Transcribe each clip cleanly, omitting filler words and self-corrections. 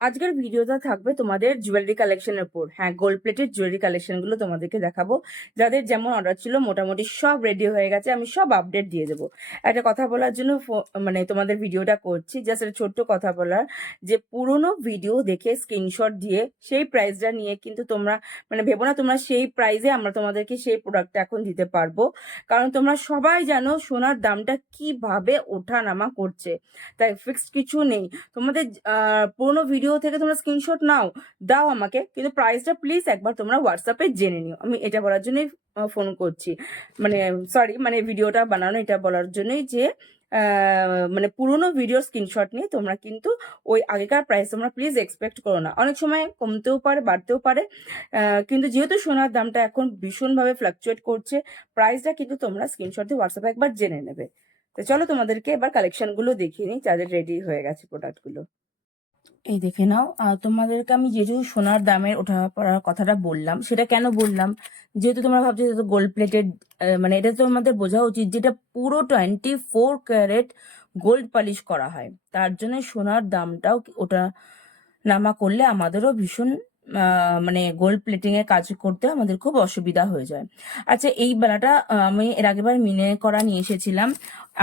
আজকের ভিডিওটা থাকবে তোমাদের জুয়েলারি কালেকশনের উপর। হ্যাঁ, গোল্ড প্লেটেড জুয়েলারি কালেকশনগুলো তোমাদেরকে দেখাবো। যাদের যেমন অর্ডার ছিল মোটামুটি সব রেডি হয়ে গেছে, আমি সব আপডেট দিয়ে দেবো। একটা কথা বলার জন্য মানে তোমাদের ভিডিওটা করছি, জাস্ট একটা ছোট্ট কথা বলার, যে পুরোনো ভিডিও দেখে স্ক্রিনশট দিয়ে সেই প্রাইসটা নিয়ে কিন্তু তোমরা মানে ভেবো না তোমরা সেই প্রাইসে আমরা তোমাদেরকে সেই প্রোডাক্টটা এখন দিতে পারবো। কারণ তোমরা সবাই জানো সোনার দামটা কিভাবে ওঠা নামা করছে, তাই ফিক্সড কিছু নেই। তোমাদের পুরোনো ভিডিও থেকে তোমরা স্ক্রিনশট নাও, দাও আমাকে, কিন্তু প্রাইসটা প্লিজ একবার তোমরা হোয়াটসঅ্যাপে জেনে নিও। আমি এটা বলার জন্যই ফোন করছি, মানে সরি, মানে ভিডিওটা বানানো এটা বলার জন্যই যে মানে পুরোনো ভিডিওর স্ক্রিনশট নিয়ে তোমরা কিন্তু ওই আগেকার প্রাইস তোমরা প্লিজ এক্সপেক্ট করো না। অনেক সময় কমতেও পারে, বাড়তেও পারে, কিন্তু যেহেতু সোনার দামটা এখন ভীষণভাবে ফ্লাকচুয়েট করছে, প্রাইসটা কিন্তু তোমরা স্ক্রিনশট দিয়ে হোয়াটসঅ্যাপে একবার জেনে নেবে। তো চলো তোমাদেরকে এবার কালেকশনগুলো দেখিয়ে নিই, যাদের রেডি হয়ে গেছে প্রোডাক্টগুলো। এই দেখে নাও, তোমাদেরকে আমি যেহেতু সোনার দামের ওঠা পড়ার কথাটা বললাম, সেটা কেন বললাম, যেহেতু তোমরা ভাবছো যে গোল্ড প্লেটেড, মানে এটা তোমাদের বোঝা উচিত যেটা পুরো 24 ক্যারেট গোল্ড পালিশ করা হয়, তার জন্য সোনার দামটাও ওটা নামা করলে আমাদেরও ভীষণ মানে গোল্ড প্লেটিং এর কাজ করতে আমাদের খুব অসুবিধা হয়ে যায়। আচ্ছা, এই বেলাটা আমি এর আগেবার মিনে করা নিয়ে এসেছিলাম।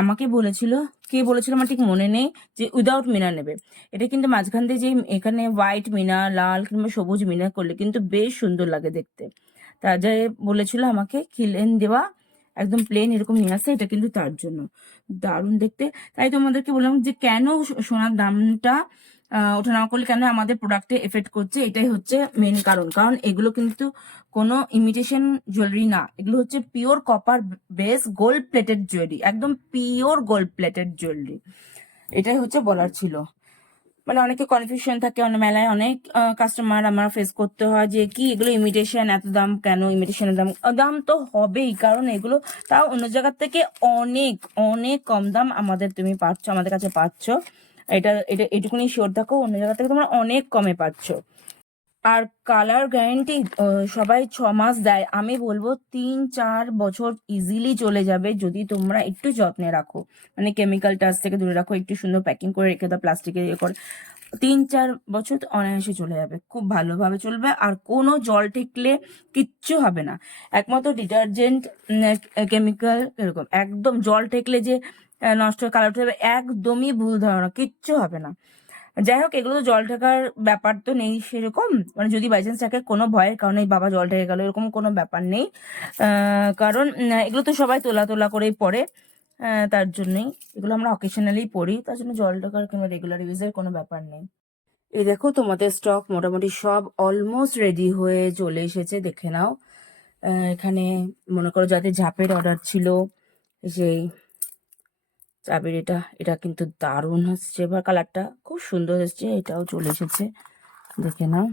আমাকে বলেছিল, কে বলেছিল আমার ঠিক মনে নেই, যে উইদাউট মিনা নেবে। এটা কিন্তু মাঝখান দিয়ে যে এখানে হোয়াইট মিনা, লাল কিংবা সবুজ মিনা করলে কিন্তু বেশ সুন্দর লাগে দেখতে। তা যে বলেছিল আমাকে খিলেন দেওয়া একদম প্লেন এরকম নিয়ে আসে, এটা কিন্তু তার জন্য দারুণ দেখতে। তাই তোমাদেরকে বললাম যে কেন সোনার দামটা ওঠানামা করলে কেন আমাদের প্রোডাক্টে এফেক্ট করছে, এটাই হচ্ছে মেন কারণ। কারণ এগুলো কিন্তু কোনো ইমিটেশন জুয়েলারি না, এগুলো হচ্ছে pure copper base gold plated jewellery, একদম পিওর গোল্ড প্লেটেড জুয়েলারি। এটাই হচ্ছে বলার ছিল। মানে অনেকে কনফিউশন থাকে, অনেক মেলায় অনেক কাস্টমার আমার ফেস করতে হয় যে কি এগুলো ইমিটেশন, এত দাম কেন, ইমিটেশনের দাম দাম তো হবেই, কারণ এগুলো তাও অন্য জায়গার থেকে অনেক অনেক কম দাম আমাদের তুমি পাচ্ছ, আমাদের কাছে পাচ্ছ। এটা এটা এটুকুনি শিওর থাকো, অন্য জায়গা থেকে তোমরা অনেক কমে পাচ্ছ। আর কালার গ্যারেন্টি সবাই 6 মাস দেয়, আমি বলবো 3-4 বছর ইজিলি চলে যাবে যদি তোমরা একটু যত্নে রাখো, মানে কেমিক্যাল টাচ থেকে দূরে রাখো, একটু সুন্দর প্যাকিং করে রেখে দাও, প্লাস্টিকে ইয়ে করে। 3-4 বছর তো অনায়াসে চলে যাবে, খুব ভালোভাবে চলবে, আর কোনো জল ঠেকলে কিচ্ছু হবে না। একমাত্র ডিটারজেন্ট, কেমিক্যাল এরকম একদম জল ঠেকলে যে নষ্ট কালার উঠে যাবে, একদমই ভুল ধারণা, কিচ্ছু হবে না। যাই হোক, এগুলো তো জল ঠেকার ব্যাপার তো নেই সেরকম, মানে যদি বাই চান্স থাকে কোনো ভয়ের কারণে বাবা জল ঠেকে গেল এরকম কোনো ব্যাপার নেই। কারণ এগুলো তো সবাই তোলা তোলা করেই পড়ে, তার জন্যই এগুলো আমরা অকেশনালি পড়ি, তার জন্য জল ঢাকার কিংবা রেগুলার ইউজের কোনো ব্যাপার নেই। এই দেখো, তোমাদের স্টক মোটামুটি সব অলমোস্ট রেডি হয়ে চলে এসেছে, দেখে নাও। এখানে মনে করো যাদের ঝাপের অর্ডার ছিল, সেই চাবির এটা এটা কিন্তু দারুণ হচ্ছে, এবার কালারটা খুব সুন্দর এসছে, এটাও চলে এসেছে, দেখে নাও।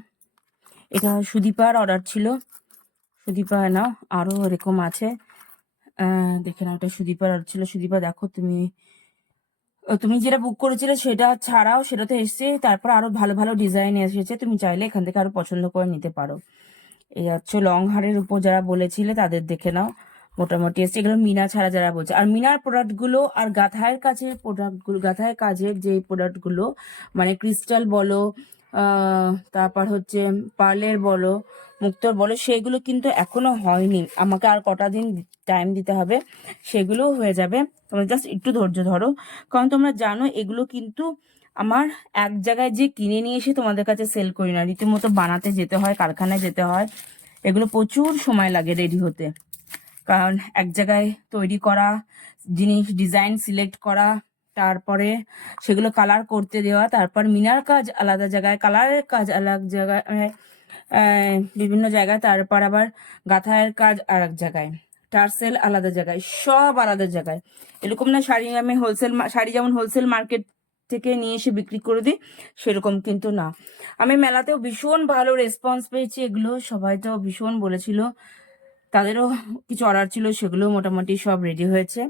এটা সুদীপার অর্ডার ছিল, সুদীপা নাও, আরো এরকম আছে, দেখে নাও, এটা সুদীপার অর্ডার ছিল। সুদীপা দেখো, তুমি তুমি যেটা বুক করেছিলে সেটা ছাড়াও সেটাতে এসছে, তারপর আরো ভালো ভালো ডিজাইন এসেছে, তুমি চাইলে এখান থেকে আরো পছন্দ করে নিতে পারো। এই হচ্ছে লং হারের উপর যারা বলেছিলে তাদের দেখে নাও, মোটামুটি এসছে। এগুলো মিনা ছাড়া যারা বলছে, আর মিনার প্রোডাক্টগুলো আর গাথায়ের কাছের প্রোডাক্টগুলো, গাথায়ের কাজের যে প্রোডাক্টগুলো, মানে ক্রিস্টাল বলো, তারপর হচ্ছে পার্লের বলো, মুক্তোর বলো, সেগুলো কিন্তু এখনো হয়নি, আমাকে আর কটা দিন টাইম দিতে হবে, সেগুলো হয়ে যাবে। তোমরা জাস্ট একটু ধৈর্য ধরো, কারণ তোমরা জানো এগুলো কিন্তু আমার এক জায়গায় যে কিনে নিয়ে এসে তোমাদের কাছে সেল করি না, রীতিমতো বানাতে যেতে হয়, কারখানায় যেতে হয়, এগুলো প্রচুর সময় লাগে রেডি হতে। কারণ এক জায়গায় তৈরি করা জিনিস, ডিজাইন সিলেক্ট করা, তারপরে সেগুলো কালার করতে দেওয়া, তারপর মিনার কাজ আলাদা জায়গায়, কালারের কাজ আলাদা জায়গায়, বিভিন্ন জায়গায়, তারপর আবার গাঁথায়ের কাজ আর এক জায়গায়, টার্সেল আলাদা জায়গায়, সব আলাদা জায়গায়। এরকম না শাড়ি আমি হোলসেল, শাড়ি যেমন হোলসেল মার্কেট থেকে নিয়ে এসে বিক্রি করে দিই, সেরকম কিন্তু না। আমি মেলাতেও ভীষণ ভালো রেসপন্স পেয়েছি, এগুলো সবাই তো ভীষণ বলেছিল, তাদেরও কিছু অর্ডার ছিল, সেগুলো মোটামুটি সব রেডি হয়েছে।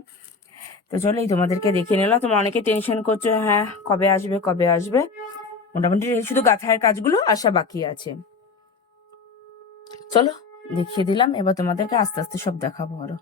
তো চলো, এই তোমাদেরকে দেখিয়ে নিলাম। তোমরা অনেকে টেনশন করছো, হ্যাঁ কবে আসবে কবে আসবে, মোটামুটি শুধু গাঁথায়ের কাজগুলো আসা বাকি আছে। চলো দেখিয়ে দিলাম, এবার তোমাদেরকে আস্তে আস্তে সব দেখাবো আরো।